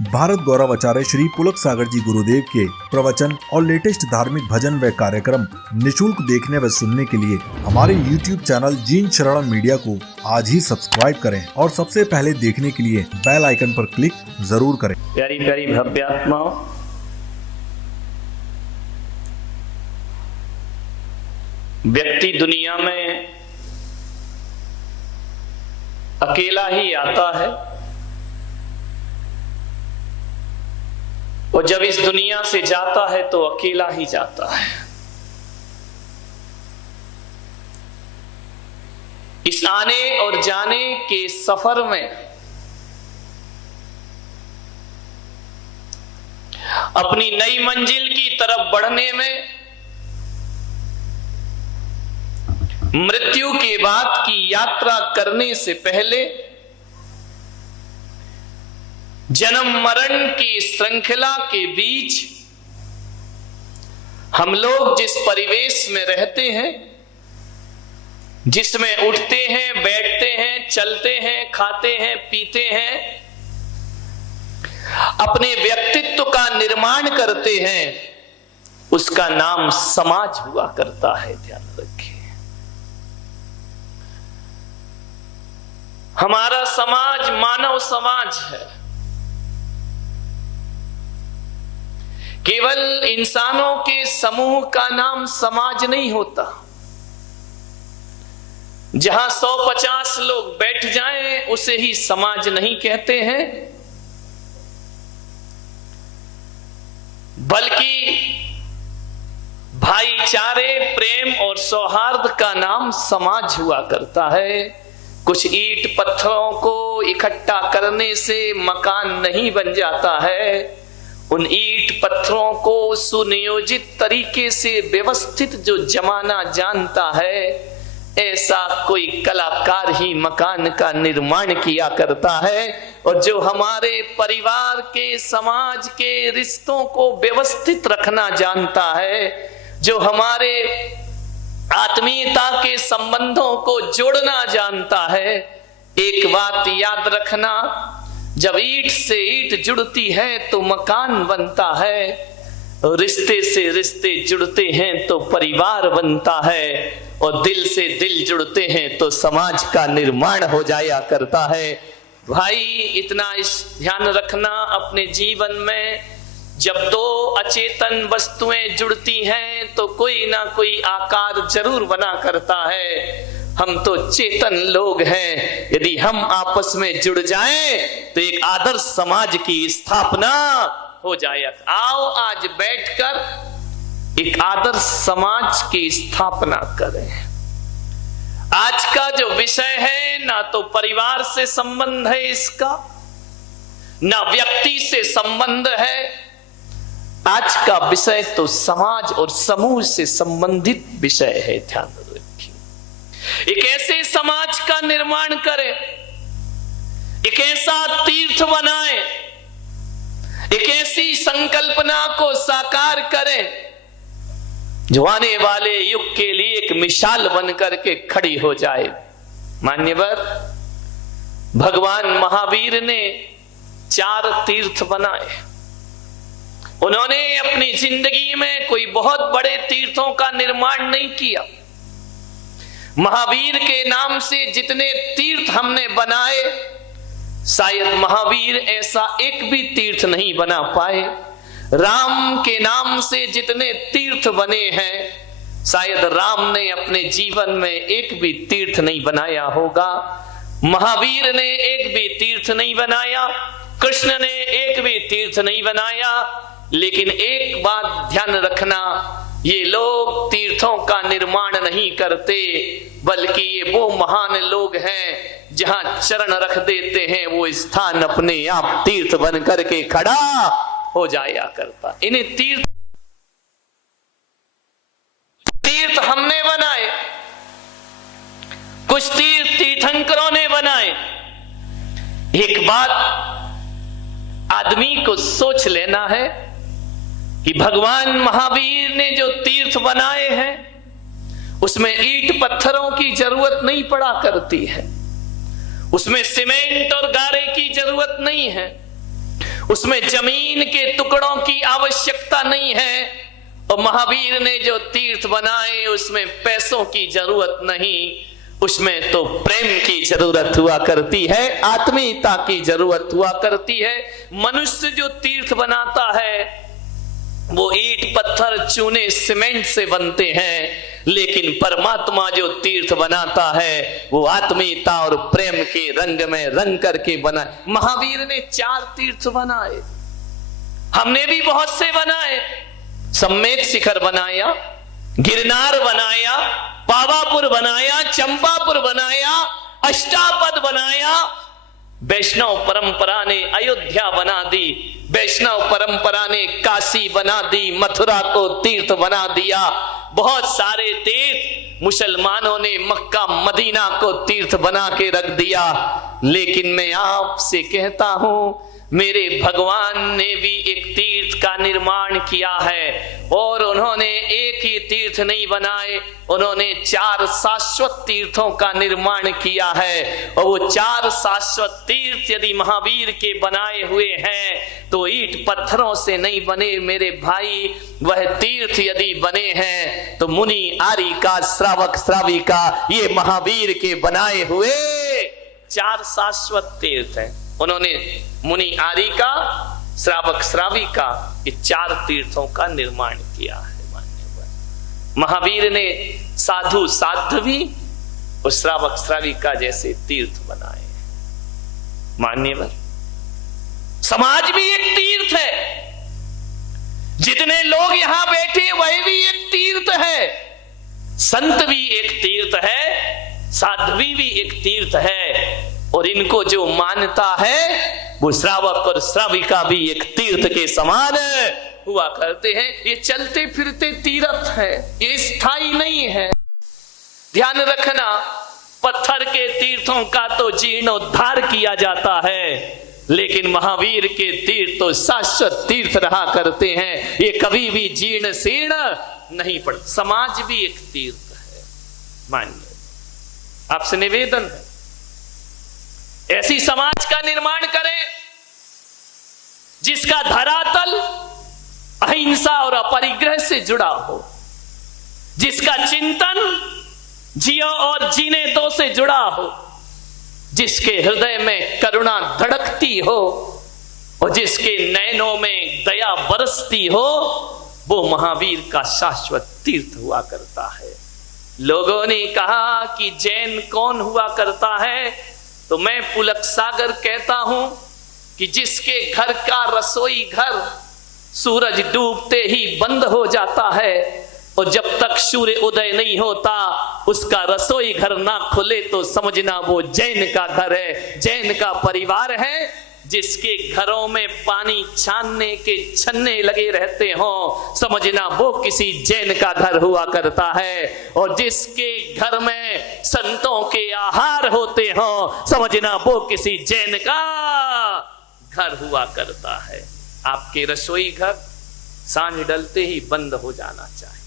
भारत गौरव आचार्य श्री पुलक सागर जी गुरुदेव के प्रवचन और लेटेस्ट धार्मिक भजन व कार्यक्रम निशुल्क देखने व सुनने के लिए हमारे YouTube चैनल जीन शरण मीडिया को आज ही सब्सक्राइब करें और सबसे पहले देखने के लिए बेल आइकन पर क्लिक जरूर करें। प्यारी प्यारी भव्यात्माओं, व्यक्ति दुनिया में अकेला ही आता है और जब इस दुनिया से जाता है तो अकेला ही जाता है। इस आने और जाने के सफर में अपनी नई मंजिल की तरफ बढ़ने में मृत्यु के बाद की यात्रा करने से पहले जन्म मरण की श्रृंखला के बीच हम लोग जिस परिवेश में रहते हैं, जिसमें उठते हैं, बैठते हैं, चलते हैं, खाते हैं, पीते हैं, अपने व्यक्तित्व का निर्माण करते हैं, उसका नाम समाज हुआ करता है। ध्यान रखिए, हमारा समाज मानव समाज है। केवल इंसानों के समूह का नाम समाज नहीं होता। जहां 150 लोग बैठ जाएं उसे ही समाज नहीं कहते हैं, बल्कि भाईचारे, प्रेम और सौहार्द का नाम समाज हुआ करता है। कुछ ईंट पत्थरों को इकट्ठा करने से मकान नहीं बन जाता है। उन ईंट पत्थरों को सुनियोजित तरीके से व्यवस्थित जो जमाना जानता है, ऐसा कोई कलाकार ही मकान का निर्माण किया करता है। और जो हमारे परिवार के, समाज के रिश्तों को व्यवस्थित रखना जानता है, जो हमारे आत्मीयता के संबंधों को जोड़ना जानता है, एक बात याद रखना, जब ईंट से ईंट जुड़ती है तो मकान बनता है, रिश्ते से रिश्ते जुड़ते हैं तो परिवार बनता है, और दिल से दिल जुड़ते हैं तो समाज का निर्माण हो जाया करता है। भाई, इतना इस ध्यान रखना अपने जीवन में, जब दो अचेतन वस्तुएं जुड़ती हैं तो कोई ना कोई आकार जरूर बना करता है। हम तो चेतन लोग हैं, यदि हम आपस में जुड़ जाएं तो एक आदर्श समाज की स्थापना हो जाए। आओ आज बैठकर एक आदर्श समाज की स्थापना करें। आज का जो विषय है, ना तो परिवार से संबंध है इसका, ना व्यक्ति से संबंध है। आज का विषय तो समाज और समूह से संबंधित विषय है। ध्यान रखिए, एक ऐसे समाज का निर्माण करें, एक ऐसा तीर्थ बनाएं, एक ऐसी संकल्पना को साकार करें जो आने वाले युग के लिए एक मिसाल बनकर के खड़ी हो जाए। मान्यवर, भगवान महावीर ने 4 तीर्थ बनाए। उन्होंने अपनी जिंदगी में कोई बहुत बड़े तीर्थों का निर्माण नहीं किया। महावीर के नाम से जितने तीर्थ हमने बनाए, शायद महावीर ऐसा एक भी तीर्थ नहीं बना पाए। राम के नाम से जितने तीर्थ बने हैं, शायद राम ने अपने जीवन में एक भी तीर्थ नहीं बनाया होगा। महावीर ने एक भी तीर्थ नहीं बनाया, कृष्ण ने एक भी तीर्थ नहीं बनाया। लेकिन एक बात ध्यान रखना, ये लोग तीर्थों का निर्माण नहीं करते, बल्कि ये वो महान लोग हैं जहां चरण रख देते हैं वो स्थान अपने आप तीर्थ बन करके खड़ा हो जाया करता। इन्हें तीर्थ हमने बनाए, कुछ तीर्थ तीर्थंकरों ने बनाए। एक बात आदमी को सोच लेना है कि भगवान महावीर ने जो तीर्थ बनाए हैं उसमें ईंट पत्थरों की जरूरत नहीं पड़ा करती है, उसमें सीमेंट और गारे की जरूरत नहीं है, उसमें जमीन के टुकड़ों की आवश्यकता नहीं है। और महावीर ने जो तीर्थ बनाए उसमें पैसों की जरूरत नहीं, उसमें तो प्रेम की जरूरत हुआ करती है, आत्मीयता की जरूरत हुआ करती है। मनुष्य जो तीर्थ बनाता है वो ईंट पत्थर चूने सीमेंट से बनते हैं, लेकिन परमात्मा जो तीर्थ बनाता है वो आत्मीयता और प्रेम के रंग में रंग करके बना। महावीर ने 4 तीर्थ बनाए, हमने भी बहुत से बनाए। सम्मेद शिखर बनाया, गिरनार बनाया, पावापुर बनाया, चंपापुर बनाया, अष्टापद बनाया। वैष्णव परंपरा ने अयोध्या बना दी, वैष्णव परंपरा ने काशी बना दी, मथुरा को तीर्थ बना दिया। बहुत सारे तीर्थ मुसलमानों ने मक्का मदीना को तीर्थ बना के रख दिया। लेकिन मैं आपसे कहता हूं, मेरे भगवान ने भी एक तीर्थ का निर्माण किया है, और उन्होंने एक ही तीर्थ नहीं बनाए, उन्होंने 4 शाश्वत तीर्थों का निर्माण किया है। और वो 4 शाश्वत तीर्थ यदि महावीर के बनाए हुए हैं तो ईंट पत्थरों से नहीं बने मेरे भाई। वह तीर्थ यदि बने हैं तो मुनि आर्य का, श्रावक श्राविका, ये महावीर के बनाए हुए 4 शाश्वत तीर्थ हैं। उन्होंने मुनि आर्य का, श्रावक श्राविका, ये 4 तीर्थों का निर्माण किया है। महावीर ने साधु साध्वी और श्रावक श्राविका जैसे तीर्थ बनाए। मान्यवर, समाज भी एक तीर्थ है। जितने लोग यहां बैठे वह भी एक तीर्थ है, संत भी एक तीर्थ है, साध्वी भी एक तीर्थ है। और इनको जो मानता है वो श्रावक और श्राविका भी एक तीर्थ के समान हुआ करते हैं। ये चलते फिरते तीर्थ है, ये स्थायी नहीं है। ध्यान रखना, पत्थर के तीर्थों का तो जीर्णोद्धार किया जाता है, लेकिन महावीर के तीर्थ तो शाश्वत तीर्थ रहा करते हैं। ये कभी भी जीर्ण शीर्ण नहीं पड़ता। समाज भी एक तीर्थ है। मानिए, आपसे निवेदन है, ऐसी समाज का निर्माण करें जिसका धरातल अहिंसा और अपरिग्रह से जुड़ा हो, जिसका चिंतन जियो और जीने दो से जुड़ा हो, जिसके हृदय में करुणा धड़कती हो और जिसके नैनों में दया बरसती हो, वो महावीर का शाश्वत तीर्थ हुआ करता है। लोगों ने कहा कि जैन कौन हुआ करता है, तो मैं पुलक सागर कहता हूं कि जिसके घर का रसोई घर सूरज डूबते ही बंद हो जाता है और जब तक सूर्य उदय नहीं होता उसका रसोई घर ना खुले, तो समझना वो जैन का घर है, जैन का परिवार है। जिसके घरों में पानी छानने के छन्ने लगे रहते हो, समझना वो किसी जैन का घर हुआ करता है। और जिसके घर में संतों के आहार होते हो, समझना वो किसी जैन का घर हुआ करता है। आपके रसोई घर सांझ डलते ही बंद हो जाना चाहिए।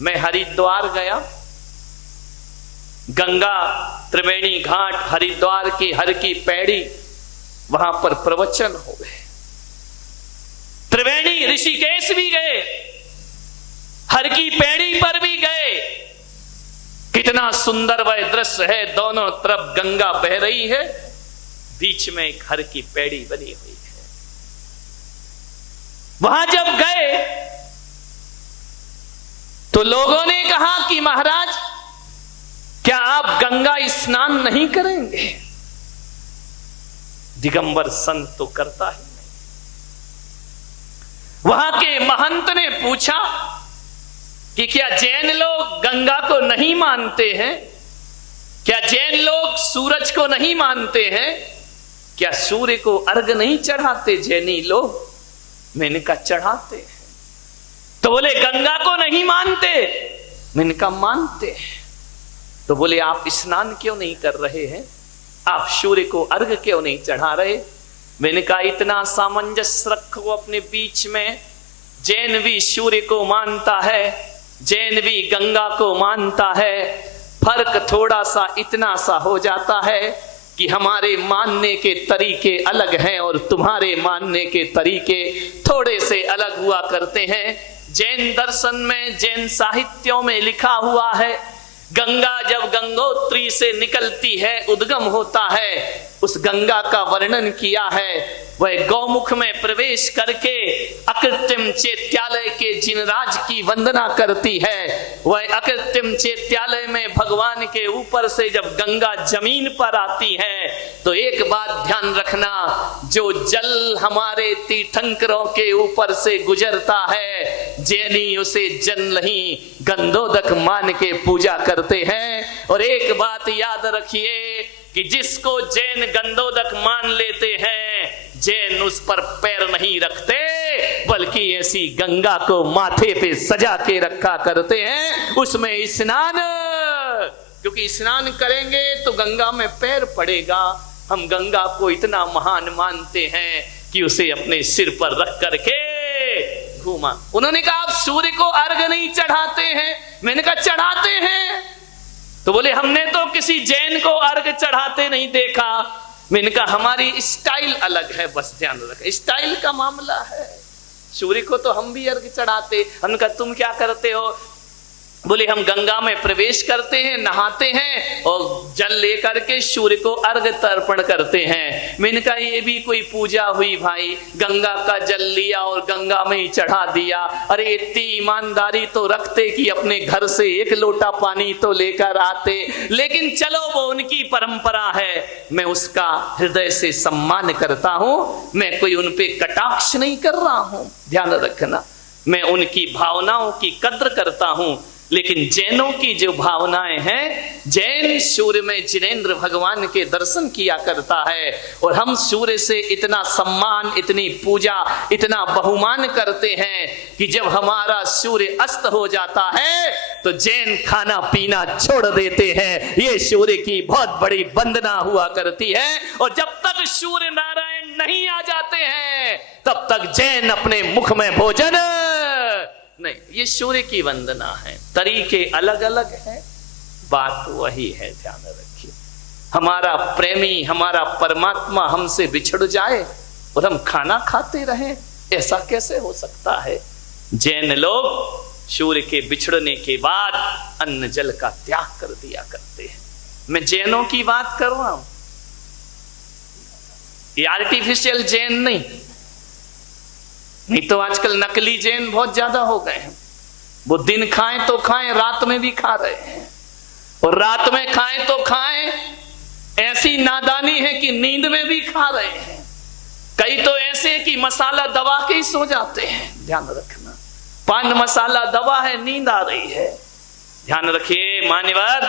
मैं हरिद्वार गया, गंगा त्रिवेणी घाट हरिद्वार की हर की पैड़ी, वहां पर प्रवचन हो गए। त्रिवेणी ऋषिकेश भी गए, हर की पैड़ी पर भी गए। कितना सुंदर वह दृश्य है, दोनों तरफ गंगा बह रही है, बीच में एक हर की पैड़ी बनी हुई है। वहां जब गए तो लोगों ने कहा कि महाराज क्या आप गंगा स्नान नहीं करेंगे? दिगंबर संत तो करता ही नहीं। वहां के महंत ने पूछा कि क्या जैन लोग गंगा को नहीं मानते हैं? क्या जैन लोग सूरज को नहीं मानते हैं? क्या सूर्य को अर्घ नहीं चढ़ाते जैनी लोग? मैंने कहा चढ़ाते हैं। तो बोले गंगा को नहीं मानते? मैंने कहा मानते हैं। तो बोले आप स्नान क्यों नहीं कर रहे हैं? आप सूर्य को अर्घ क्यों नहीं चढ़ा रहे? मैंने कहा इतना सामंजस्य रखो अपने बीच में। जैन भी सूर्य को मानता है, जैन भी गंगा को मानता है। फर्क थोड़ा सा इतना सा हो जाता है कि हमारे मानने के तरीके अलग हैं और तुम्हारे मानने के तरीके थोड़े से अलग हुआ करते हैं। जैन दर्शन में, जैन साहित्यों में लिखा हुआ है, गंगा जब गंगोत्री से निकलती है, उद्गम होता है, उस गंगा का वर्णन किया है। वह गौमुख में प्रवेश करके अकृत्रिम चैत्यालय के जिनराज की वंदना करती है। वह अकृत्रिम चैत्यालय में भगवान के ऊपर से जब गंगा जमीन पर आती है तो एक बात ध्यान रखना, जो जल हमारे तीर्थंकरों के ऊपर से गुजरता है, जैनी उसे जल नहीं गंधोदक मान के पूजा करते हैं। और एक बात याद रखिए कि जिसको जैन गंधोदक मान लेते हैं, जैन उस पर पैर नहीं रखते, बल्कि ऐसी गंगा को माथे पे सजा के रखा करते हैं, उसमें स्नान, क्योंकि स्नान करेंगे तो गंगा में पैर पड़ेगा। हम गंगा को इतना महान मानते हैं कि उसे अपने सिर पर रख करके घूमा। उन्होंने कहा आप सूर्य को अर्घ नहीं चढ़ाते हैं? मैंने कहा चढ़ाते हैं। तो बोले हमने तो किसी जैन को अर्घ चढ़ाते नहीं देखा। मैंने कहा हमारी स्टाइल अलग है, बस ध्यान रखें, स्टाइल का मामला है। सूर्य को तो हम भी अर्घ चढ़ाते। हमने कहा तुम क्या करते हो? बोले हम गंगा में प्रवेश करते हैं, नहाते हैं और जल लेकर के सूर्य को अर्घ तर्पण करते हैं। मैंने कहा ये भी कोई पूजा हुई भाई? गंगा का जल लिया और गंगा में ही चढ़ा दिया। अरे इतनी ईमानदारी तो रखते कि अपने घर से एक लोटा पानी तो लेकर आते। लेकिन चलो वो उनकी परंपरा है, मैं उसका हृदय से सम्मान करता हूं, मैं कोई उन पे कटाक्ष नहीं कर रहा हूं, ध्यान रखना। मैं उनकी भावनाओं की कद्र करता हूं। लेकिन जैनों की जो भावनाएं हैं, जैन सूर्य में जिनेंद्र भगवान के दर्शन किया करता है और हम सूर्य से इतना सम्मान, इतनी पूजा, इतना बहुमान करते हैं कि जब हमारा सूर्य अस्त हो जाता है तो जैन खाना पीना छोड़ देते हैं। ये सूर्य की बहुत बड़ी वंदना हुआ करती है। और जब तक सूर्य नारायण नहीं आ जाते हैं तब तक जैन अपने मुख में भोजन नहीं। ये सूर्य की वंदना है, तरीके अलग अलग हैं, बात वही है, ध्यान रखिए। हमारा प्रेमी, हमारा परमात्मा हमसे बिछड़ जाए और हम खाना खाते रहें, ऐसा कैसे हो सकता है? जैन लोग सूर्य के बिछड़ने के बाद अन्न जल का त्याग कर दिया करते हैं। मैं जैनों की बात कर रहा हूं, ये आर्टिफिशियल जैन नहीं तो आजकल नकली जैन बहुत ज्यादा हो गए हैं। वो दिन खाएं तो खाएं, रात में भी खा रहे हैं, और रात में खाएं तो खाएं, ऐसी नादानी है कि नींद में भी खा रहे हैं। कई तो ऐसे कि मसाला दबा के ही सो जाते हैं, ध्यान रखना। पान मसाला दबा है, नींद आ रही है, ध्यान रखिए। मान्यवर,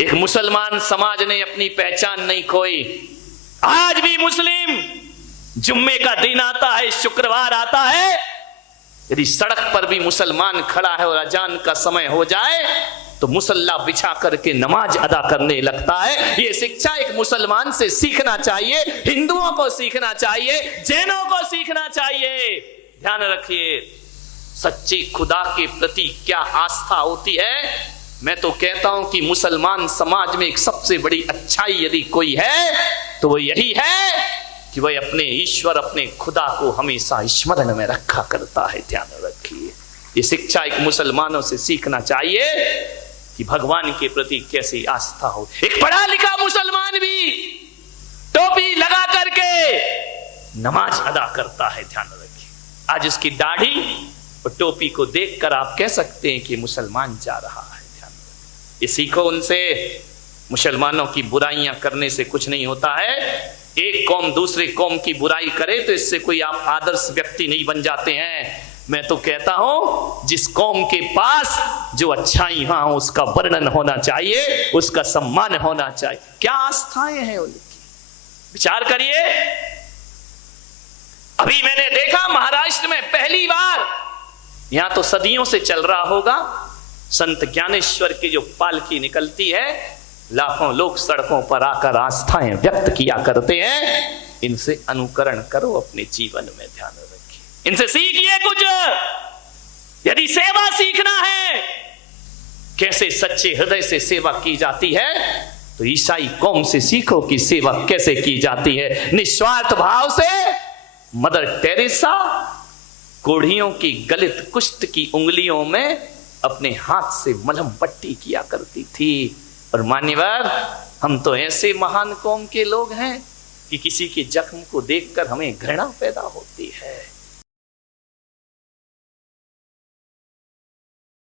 एक मुसलमान समाज ने अपनी पहचान नहीं खोई। आज भी मुस्लिम जुम्मे का दिन आता है, शुक्रवार आता है, यदि सड़क पर भी मुसलमान खड़ा है और अजान का समय हो जाए तो मुसल्ला बिछा करके नमाज अदा करने लगता है। ये शिक्षा एक मुसलमान से सीखना चाहिए, हिंदुओं को सीखना चाहिए, जैनों को सीखना चाहिए। ध्यान रखिए, सच्ची खुदा के प्रति क्या आस्था होती है। मैं तो कहता हूं कि मुसलमान समाज में एक सबसे बड़ी अच्छाई यदि कोई है तो वो यही है कि वह अपने ईश्वर, अपने खुदा को हमेशा स्मरण में रखा करता है। ध्यान रखिए, ये शिक्षा एक मुसलमानों से सीखना चाहिए कि भगवान के प्रति कैसी आस्था हो। एक पढ़ा लिखा मुसलमान भी टोपी लगा करके नमाज अदा करता है, ध्यान रखिए। आज उसकी दाढ़ी और टोपी को देखकर आप कह सकते हैं कि मुसलमान जा रहा है, ध्यान रखिए। ये सीखो उनसे। मुसलमानों की बुराइयां करने से कुछ नहीं होता है। एक कौम दूसरे कौम की बुराई करे तो इससे कोई आप आदर्श व्यक्ति नहीं बन जाते हैं। मैं तो कहता हूं जिस कौम के पास जो अच्छाई हो उसका वर्णन होना चाहिए, उसका सम्मान होना चाहिए। क्या आस्थाएं हैं उनकी, विचार करिए। अभी मैंने देखा महाराष्ट्र में पहली बार, यहां तो सदियों से चल रहा होगा, संत ज्ञानेश्वर की जो पालकी निकलती है, लाखों लोग सड़कों पर आकर आस्थाएं व्यक्त किया करते हैं। इनसे अनुकरण करो अपने जीवन में, ध्यान रखिए, इनसे सीखिए कुछ। यदि सेवा सीखना है, कैसे सच्चे हृदय से सेवा की जाती है, तो ईसाई कौम से सीखो कि सेवा कैसे की जाती है। निस्वार्थ भाव से मदर टेरेसा कोढ़ियों की गलित कुष्ठ की उंगलियों में अपने हाथ से मलहम पट्टी किया करती थी। और मान्यवर, हम तो ऐसे महान कौम के लोग हैं कि किसी के जख्म को देखकर हमें घृणा पैदा होती है।